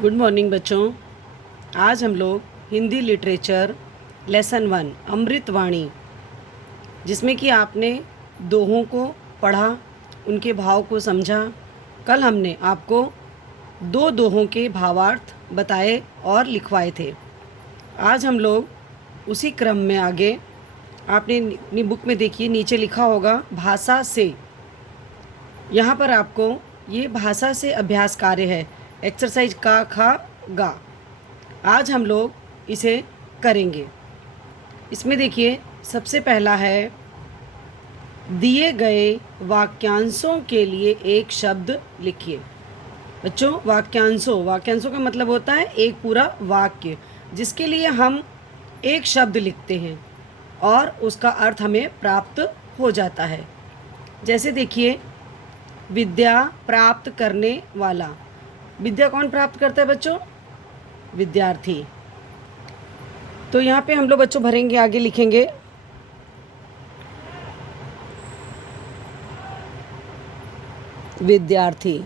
Good morning बच्चों। आज हम लोग हिंदी लिटरेचर लेसन 1 अमृतवाणी, जिसमें कि आपने दोहों को पढ़ा, उनके भाव को समझा। कल हमने आपको 2 दोहों के भावार्थ बताए और लिखवाए थे। आज हम लोग उसी क्रम में आगे, आपने अपनी बुक में देखिए नीचे लिखा होगा भाषा से। यहाँ पर आपको ये भाषा से अभ्यास कार्य है, एक्सरसाइज का खा गा। आज हम लोग इसे करेंगे। इसमें देखिए सबसे पहला है, दिए गए वाक्यांशों के लिए एक शब्द लिखिए। बच्चों, वाक्यांशों का मतलब होता है एक पूरा वाक्य, जिसके लिए हम एक शब्द लिखते हैं और उसका अर्थ हमें प्राप्त हो जाता है। जैसे देखिए, विद्या प्राप्त करने वाला। विद्या कौन प्राप्त करता है बच्चों? विद्यार्थी। तो यहाँ पे हम लोग बच्चों भरेंगे, आगे लिखेंगे विद्यार्थी।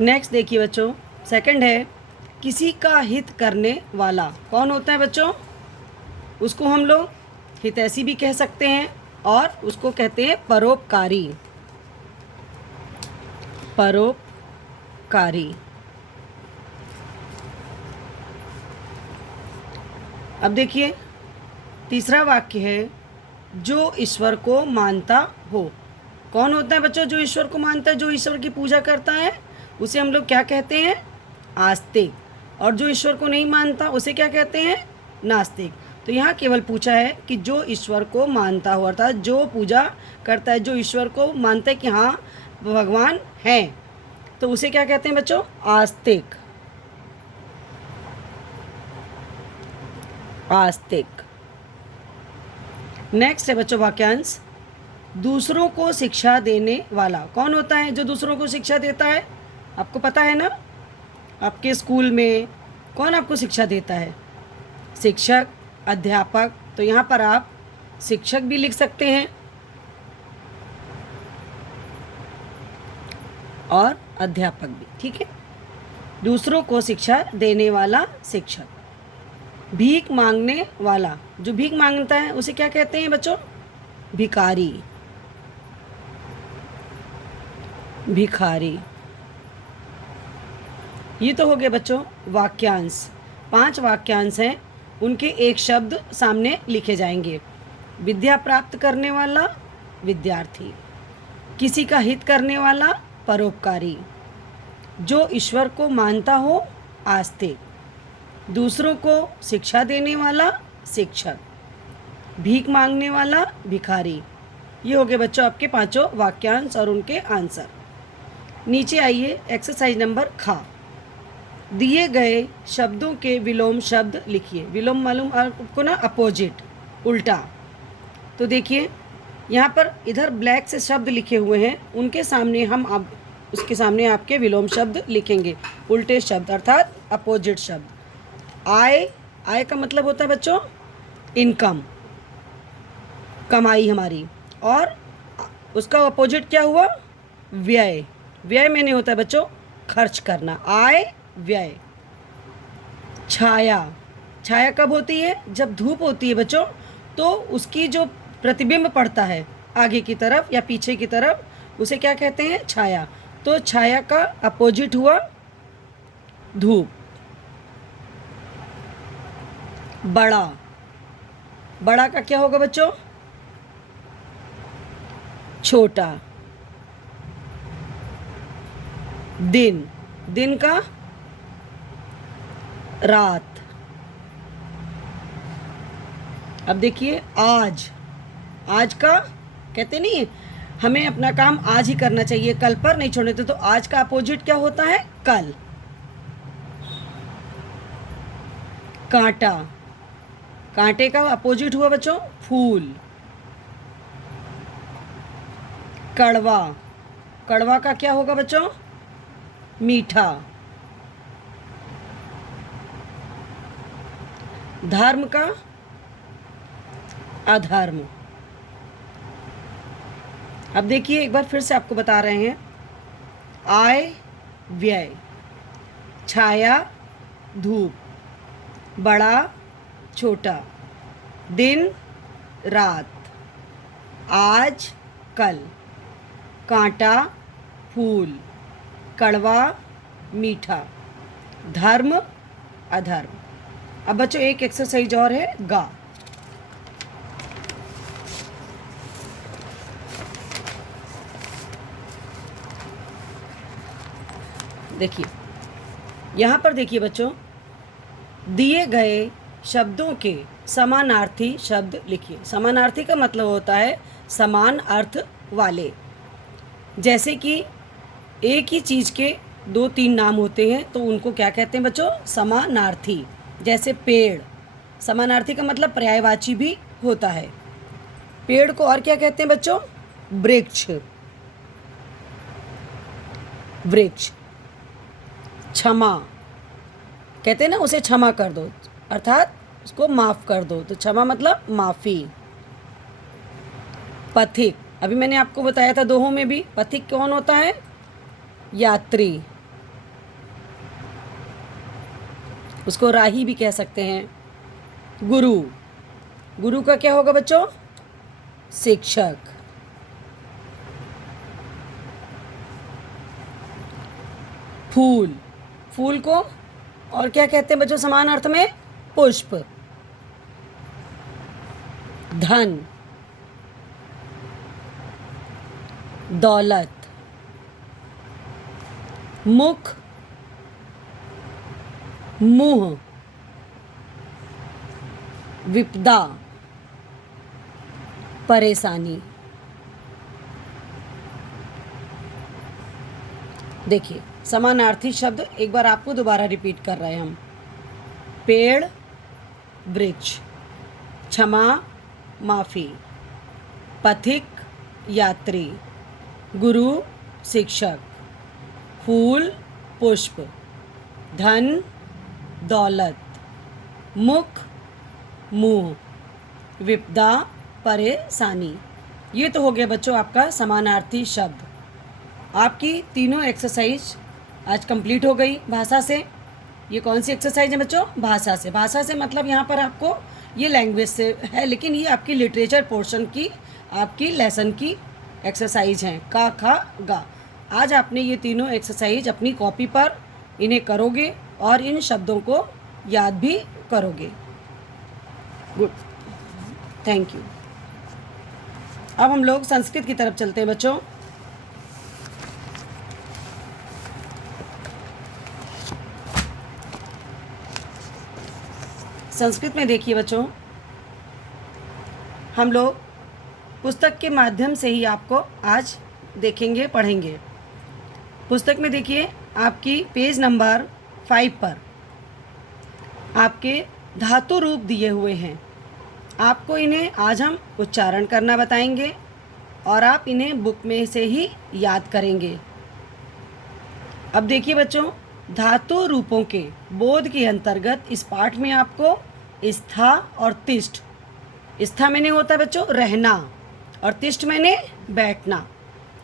नेक्स्ट देखिए बच्चों, सेकंड है, किसी का हित करने वाला। कौन होता है बच्चों? उसको हम लोग हितैषी भी कह सकते हैं और उसको कहते हैं परोपकारी। परोपकारी। अब देखिए तीसरा वाक्य है, जो ईश्वर को मानता हो। कौन होता है बच्चों जो ईश्वर को मानता है, जो ईश्वर की पूजा करता है? उसे हम लोग क्या कहते हैं? आस्तिक। और जो ईश्वर को नहीं मानता उसे क्या कहते हैं? नास्तिक। तो यहाँ केवल पूछा है कि जो ईश्वर को मानता हो, अर्थात जो पूजा करता है, जो ईश्वर को मानता है कि हाँ भगवान हैं, तो उसे क्या कहते हैं बच्चों? आस्तिक। आस्तिक। नेक्स्ट है बच्चों वाक्यांश, दूसरों को शिक्षा देने वाला। कौन होता है जो दूसरों को शिक्षा देता है? आपको पता है ना, आपके स्कूल में कौन आपको शिक्षा देता है? शिक्षक, अध्यापक। तो यहाँ पर आप शिक्षक भी लिख सकते हैं और अध्यापक भी, ठीक है। दूसरों को शिक्षा देने वाला शिक्षक। भीख मांगने वाला, जो भीख मांगता है उसे क्या कहते हैं बच्चों? भिखारी। भिखारी। ये तो हो गए बच्चों वाक्यांश। 5 वाक्यांश हैं, उनके एक शब्द सामने लिखे जाएंगे। विद्या प्राप्त करने वाला विद्यार्थी, किसी का हित करने वाला परोपकारी, जो ईश्वर को मानता हो आस्तिक, दूसरों को शिक्षा देने वाला शिक्षक, भीख मांगने वाला भिखारी। ये हो गए बच्चों आपके 5 वाक्यांश और उनके आंसर। नीचे आइए, एक्सरसाइज नंबर खा। दिए गए शब्दों के विलोम शब्द लिखिए। विलोम मालूम आपको ना, अपोजिट, उल्टा। तो देखिए यहाँ पर इधर ब्लैक से शब्द लिखे हुए हैं, उनके सामने हम अब उसके सामने आपके विलोम शब्द लिखेंगे, उल्टे शब्द अर्थात अपोजिट शब्द। आय, आय का मतलब होता है बच्चों इनकम, कमाई हमारी। और उसका अपोजिट क्या हुआ? व्यय। व्यय मैंने होता है बच्चों खर्च करना। आय, व्यय। छाया, छाया कब होती है? जब धूप होती है बच्चों, तो उसकी जो प्रतिबिंब पड़ता है आगे की तरफ या पीछे की तरफ, उसे क्या कहते हैं? छाया। तो छाया का अपोजिट हुआ धूप। बड़ा, बड़ा का क्या होगा बच्चों? छोटा। दिन, दिन का रात। अब देखिए आज, आज का कहते नहीं, हमें अपना काम आज ही करना चाहिए, कल पर नहीं छोड़ने थे। तो आज का अपोजिट क्या होता है? कल। कांटा, कांटे का अपोजिट हुआ बच्चों फूल। कड़वा, कड़वा का क्या होगा बच्चों? मीठा। धर्म का अधर्म। अब देखिए एक बार फिर से आपको बता रहे हैं, आय, व्यय। छाया धूप, बड़ा छोटा, दिन रात, आज कल, कांटा फूल, कड़वा मीठा, धर्म अधर्म। अब बच्चों एक एक्सरसाइज और है, गा। देखिए यहाँ पर देखिए बच्चों, दिए गए शब्दों के समानार्थी शब्द लिखिए। समानार्थी का मतलब होता है समान अर्थ वाले। जैसे कि एक ही चीज़ के दो तीन नाम होते हैं तो उनको क्या कहते हैं बच्चों? समानार्थी। जैसे पेड़, समानार्थी का मतलब पर्यायवाची भी होता है। पेड़ को और क्या कहते हैं बच्चों? वृक्ष। वृक्ष। क्षमा, कहते हैं ना उसे क्षमा कर दो, अर्थात उसको माफ़ कर दो, तो क्षमा मतलब माफ़ी। पथिक, अभी मैंने आपको बताया था दोहों में भी, पथिक कौन होता है? यात्री। उसको राही भी कह सकते हैं। गुरु, गुरु का क्या होगा बच्चों? शिक्षक। फूल, फूल को और क्या कहते हैं बच्चों समान अर्थ में? पुष्प। धन, दौलत। मुख, मुंह। विपदा, परेशानी। देखिए समानार्थी शब्द एक बार आपको दोबारा रिपीट कर रहे हैं हम। पेड़, वृक्ष। क्षमा, माफ़ी। पथिक, यात्री। गुरु, शिक्षक। फूल, पुष्प। धन, दौलत। मुख, मुंह। विपदा, परेशानी। ये तो हो गया बच्चों आपका समानार्थी शब्द। आपकी तीनों एक्सरसाइज आज कंप्लीट हो गई भाषा से। ये कौन सी एक्सरसाइज है बच्चों? भाषा से। भाषा से मतलब यहाँ पर आपको ये लैंग्वेज से है, लेकिन ये आपकी लिटरेचर पोर्शन की आपकी लेसन की एक्सरसाइज हैं। का, खा, गा। आज आपने ये तीनों एक्सरसाइज अपनी कॉपी पर इन्हें करोगे और इन शब्दों को याद भी करोगे। Good, thank you. अब हम लोग संस्कृत की तरफ चलते हैं बच्चों। संस्कृत में देखिए बच्चों, हम लोग पुस्तक के माध्यम से ही आपको आज देखेंगे, पढ़ेंगे। पुस्तक में देखिए आपकी पेज नंबर 5 पर आपके धातु रूप दिए हुए हैं। आपको इन्हें आज हम उच्चारण करना बताएंगे और आप इन्हें बुक में से ही याद करेंगे। अब देखिए बच्चों, धातु रूपों के बोध के अंतर्गत इस पाठ में आपको स्था और तिष्ठ, स्था मैंने होता है बच्चों रहना और तिष्ठ मैंने बैठना,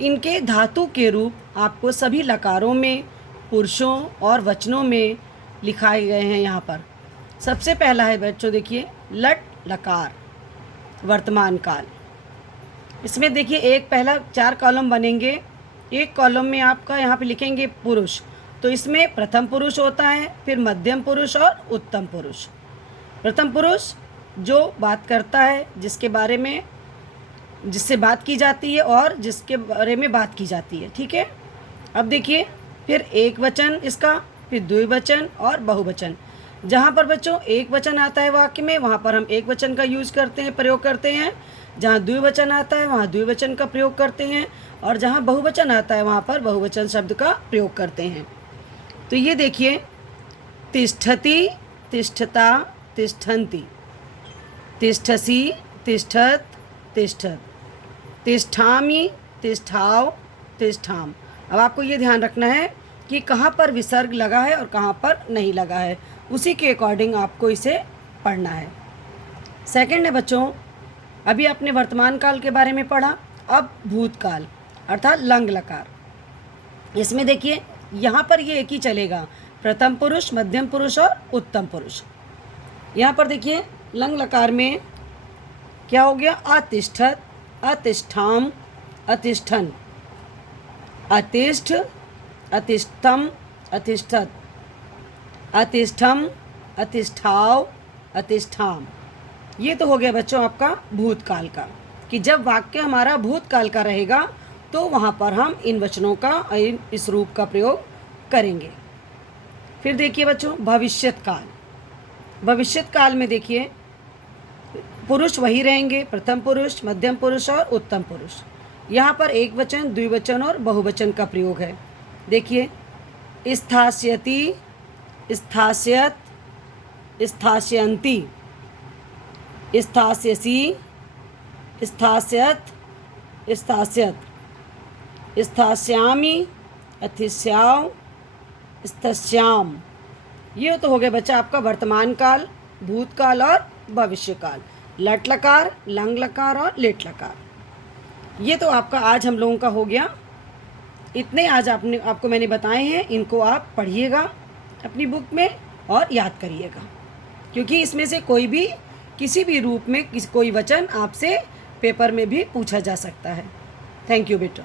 इनके धातु के रूप आपको सभी लकारों में, पुरुषों और वचनों में लिखाए गए हैं। यहाँ पर सबसे पहला है बच्चों देखिए लट लकार, वर्तमान काल। इसमें देखिए एक पहला 4 कॉलम बनेंगे। एक कॉलम में आपका यहाँ पे लिखेंगे पुरुष, तो इसमें प्रथम पुरुष होता है, फिर मध्यम पुरुष और उत्तम पुरुष। प्रथम पुरुष जो बात करता है, जिसके बारे में, जिससे बात की जाती है और जिसके बारे में बात की जाती है, ठीक है। अब देखिए फिर एक वचन इसका, फिर द्विवचन और बहुवचन। जहाँ पर बच्चों एक वचन आता है वाक्य में, वहाँ पर हम एक वचन का यूज़ करते हैं, प्रयोग करते हैं। जहाँ द्विवचन आता है वहाँ द्विवचन का प्रयोग करते हैं, और जहाँ बहुवचन आता है वहाँ पर बहुवचन शब्द का प्रयोग करते हैं। तो ये देखिए तिष्ठति, तिष्ठता, तिष्ठन्ति, तिष्ठसि, तिष्ठत, तिष्ठत, तिष्ठामि, तिष्ठाव, तिष्ठाम। अब आपको ये ध्यान रखना है कि कहाँ पर विसर्ग लगा है और कहाँ पर नहीं लगा है, उसी के अकॉर्डिंग आपको इसे पढ़ना है। सेकंड है बच्चों, अभी आपने वर्तमान काल के बारे में पढ़ा, अब भूतकाल अर्थात लंग लकार। इसमें देखिए यहाँ पर ये एक ही चलेगा, प्रथम पुरुष, मध्यम पुरुष और उत्तम पुरुष। यहाँ पर देखिए लंग लकार में क्या हो गया? अतिष्ठत, अतिष्ठाम, अतिष्ठन, अतिष्ठ, अतिष्ठम, अतिष्ठत, अतिष्ठम, अतिष्ठाव, अतिष्ठाम। ये तो हो गया बच्चों आपका भूतकाल का, कि जब वाक्य हमारा भूतकाल का रहेगा तो वहाँ पर हम इन वचनों का, इस रूप का प्रयोग करेंगे। फिर देखिए बच्चों भविष्यत काल। भविष्यत काल में देखिए पुरुष वही रहेंगे, प्रथम पुरुष, मध्यम पुरुष और उत्तम पुरुष। यहाँ पर एक वचन, द्विवचन और बहुवचन का प्रयोग है। देखिए स्थास्यति, स्थास्यत, स्थास्यन्ति, स्थास्यसि, स्थास्यत, स्थास्यत, स्थास्यामि, अथिस्याव, स्थस्याम। ये तो हो गया बच्चा आपका वर्तमान काल, भूतकाल और भविष्य काल। लट लकार, लंग लकार और लेट लकार। ये तो आपका आज हम लोगों का हो गया। इतने आज आपको मैंने बताए हैं, इनको आप पढ़िएगा अपनी बुक में और याद करिएगा, क्योंकि इसमें से कोई भी किसी भी रूप में कोई वचन आपसे पेपर में भी पूछा जा सकता है। थैंक यू बेटा।